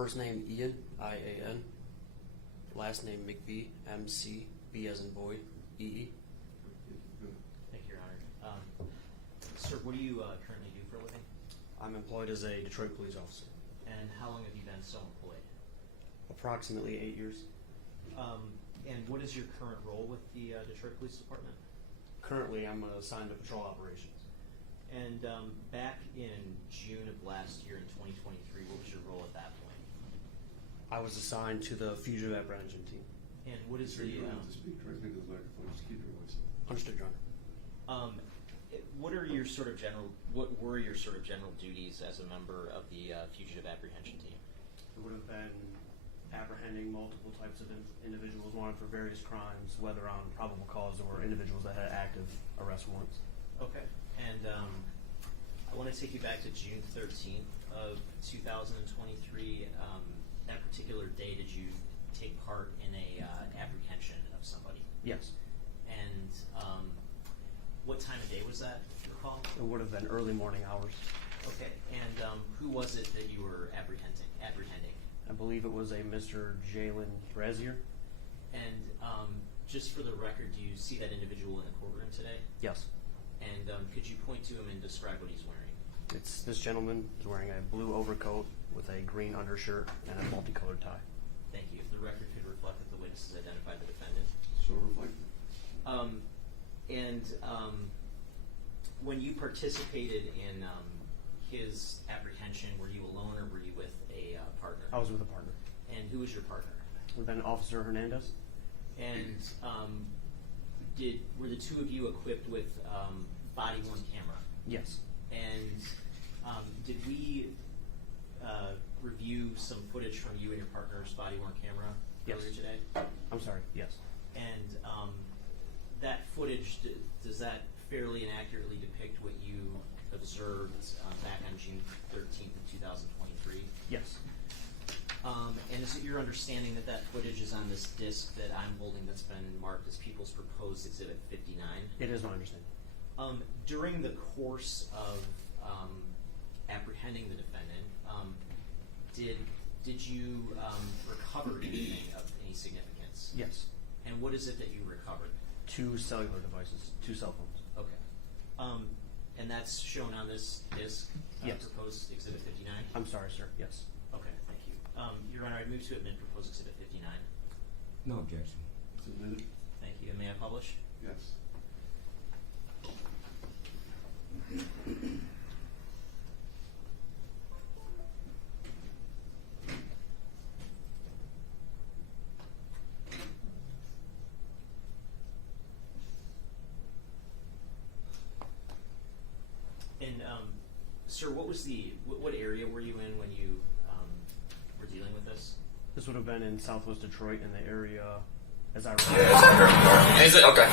First name Ian, I-A-N. Last name McBee, M-C-B as in boy, E-E. Thank you, Your Honor. Sir, what do you currently do for a living? I'm employed as a Detroit police officer. And how long have you been so employed? Approximately 8 years. And what is your current role with the Detroit Police Department? Currently, I'm assigned to patrol operations. And back in June of last year in 2023, what was your role at that point? I was assigned to the fugitive apprehension team. And what is Sir, the... you don't have to speak directly to the microphone. Just keep your voice up. Understood, Your Honor. what were your sort of general duties as a member of the fugitive apprehension team? It would have been apprehending multiple types of individuals wanted for various crimes, whether on probable cause or individuals that had active arrest warrants. Okay. And I want to take you back to June 13th of 2023. That particular day, did you take part in a apprehension of somebody? Yes. And what time of day was that, do you recall? It would have been early morning hours. Okay. And who was it that you were apprehending? I believe it was a Mr. Jaylin Brazier. And just for the record, do you see that individual in the courtroom today? Yes. And could you point to him and describe what he's wearing? It's this gentleman is wearing a blue overcoat with a green undershirt and a multicolored tie. Thank you. If the record could reflect that the witnesses identified the defendant. So reflected. When you participated in his apprehension, were you alone or were you with a partner? I was with a partner. And who was your partner? With then Officer Hernandez. And were the two of you equipped with body-worn camera? Yes. And did we review some footage from you and your partner's body-worn camera earlier today? I'm sorry, yes. And that footage, does that fairly and accurately depict what you observed back on June 13th of 2023? Yes. And is it your understanding that that footage is on this disc that I'm holding that's been marked as People's Proposed Exhibit 59? It is my understanding. During the course of apprehending the defendant, did you recover anything of any significance? Yes. And what is it that you recovered? 2 cellular devices, 2 cell phones. Okay. And that's shown on this disc, Yes. Proposed Exhibit 59? I'm sorry, sir. Yes. Okay, thank you. Your Honor, I'd move to admit Proposed Exhibit 59. No objection. Submitted. Thank you. And may I publish? Yes. And sir, what area were you in when you were dealing with this? This would have been in Southwest Detroit in the area, as I recall. Is it? Okay.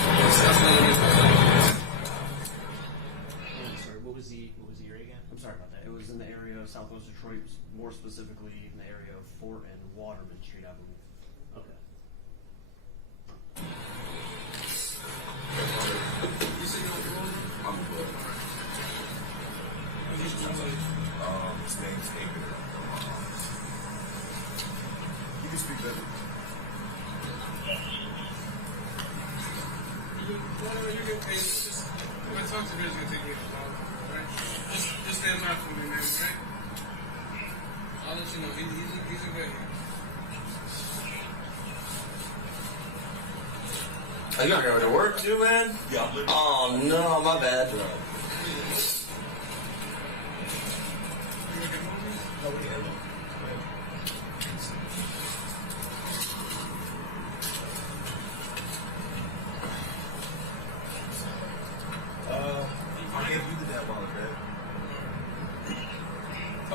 Sorry, what was the area again? I'm sorry about that. It was in the area of Southwest Detroit, more specifically in the area of Fort and Waterman Street, I believe. Okay. I'm good. His name's David. You can speak better. Whatever you can pay, just my talk to her is gonna take me a while, right? Just stand by for me, man, right? I'll let you know. He's a good man. Are you not going to work too, man? Yeah. Oh no, my bad. You look at movies? No, we can't. I gave you that while ago.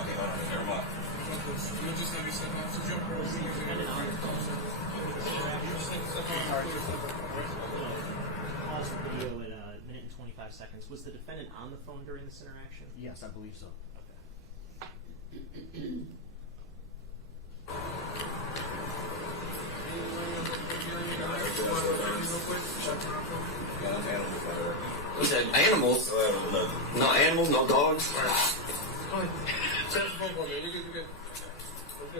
Okay, hold on. Never mind. You're just gonna be stepping off. So jump rope. Pause the video at a minute and 25 seconds. Was the defendant on the phone during this interaction? Yes, I believe so. You said animals? No animals, no dogs? Set the phone call, man. We good.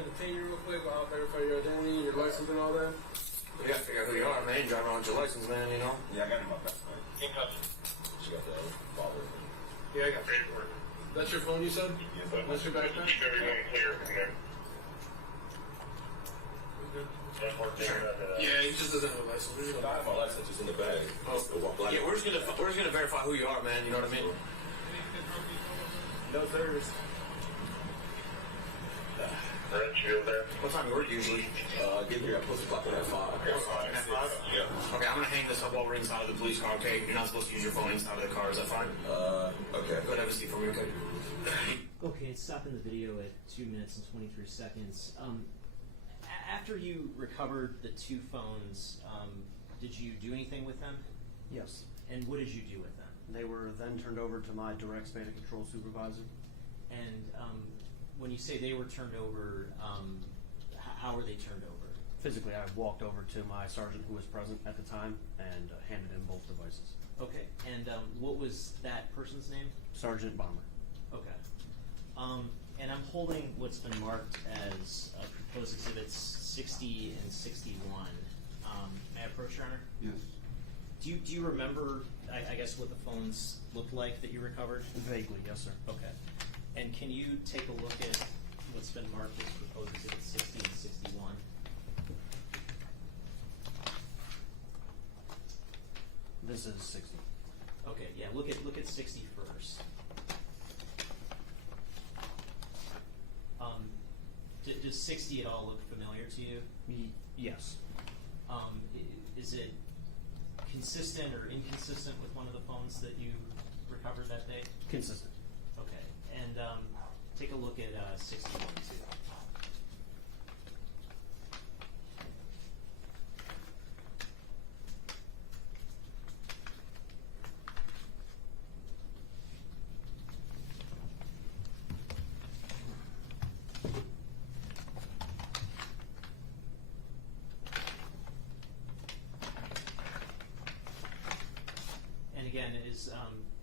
to detain you real quick while I'll verify your identity, your license, and all that. You gotta figure out who you are, man. You drive around with your license, man, you know? Yeah, I got it in my back. She got the father. Yeah, I got paperwork. That's your phone, you said? Yes, sir. That's your backpack? Keep everything clear from there. Yeah, he just doesn't have a license. We're just I have my license just in the bag. Yeah, we're just gonna verify who you are, man. You know what I mean? No, sir. There. What time you work usually? Get here at close o'clock at 5. At 5? Yeah. Okay, I'm gonna hang this up while we're inside of the police car. Okay, you're not supposed to use your phone inside of the car. Is that fine? Okay. Go have a seat for me, okay? Okay, it's stopping the video at 2 minutes and 23 seconds. After you recovered the two phones, did you do anything with them? Yes. And what did you do with them? They were then turned over to my direct span of control supervisor. And when you say they were turned over, how were they turned over? Physically, I walked over to my sergeant who was present at the time and handed him both devices. Okay, and what was that person's name? Sergeant Bomber. Okay. And I'm holding what's been marked as proposed exhibits 60 and 61. May I approach, Your Honor? Yes. Do you remember, I guess, what the phones looked like that you recovered? Vaguely, yes, sir. Okay. And can you take a look at what's been marked as proposed exhibits 60 and 61? This is 60. Okay, yeah, look at 60 first. Does 60 at all look familiar to you? Yes. Is it consistent or inconsistent with one of the phones that you recovered that day? Consistent. Okay, and take a look at 61 too. And again, is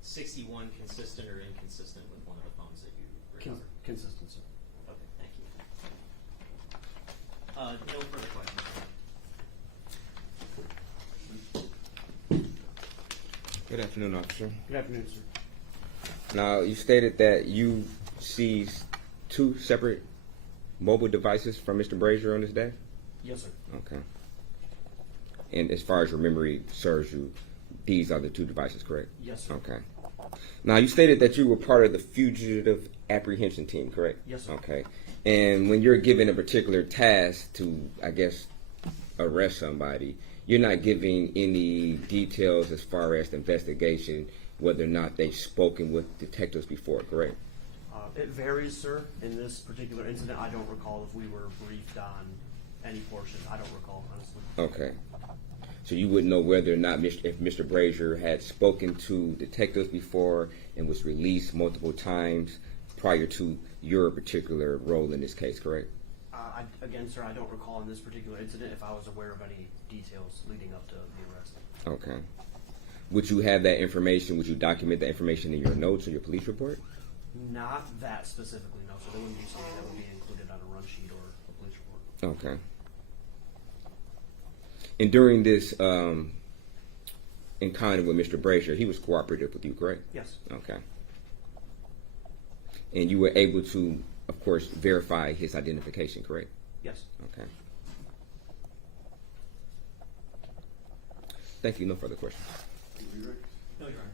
61 consistent or inconsistent with one of the phones that you recovered? Consistent, sir. Okay, thank you. No further questions. Good afternoon, officer. Good afternoon, sir. Now, you stated that you seized two separate mobile devices from Mr. Brazier on this day? Yes, sir. Okay. And as far as your memory serves you, these are the two devices, correct? Yes, sir. Okay. Now, you stated that you were part of the fugitive apprehension team, correct? Yes, sir. Okay. And when you're given a particular task to, I guess, arrest somebody, you're not giving any details as far as the investigation, whether or not they've spoken with detectives before, correct? It varies, sir. In this particular incident, I don't recall if we were briefed on any portion. I don't recall, honestly. Okay. So you wouldn't know whether or not if Mr. Brazier had spoken to detectives before and was released multiple times prior to your particular role in this case, correct? Again, sir, I don't recall in this particular incident if I was aware of any details leading up to the arrest. Okay. Would you have that information? Would you document that information in your notes or your police report? Not that specifically, no. So there wouldn't be something that would be included on a run sheet or a police report. Okay. And during this encounter with Mr. Brazier, he was cooperative with you, correct? Yes. Okay. And you were able to, of course, verify his identification, correct? Yes. Okay. Thank you. No further questions. Will you, Rick? No, Your Honor.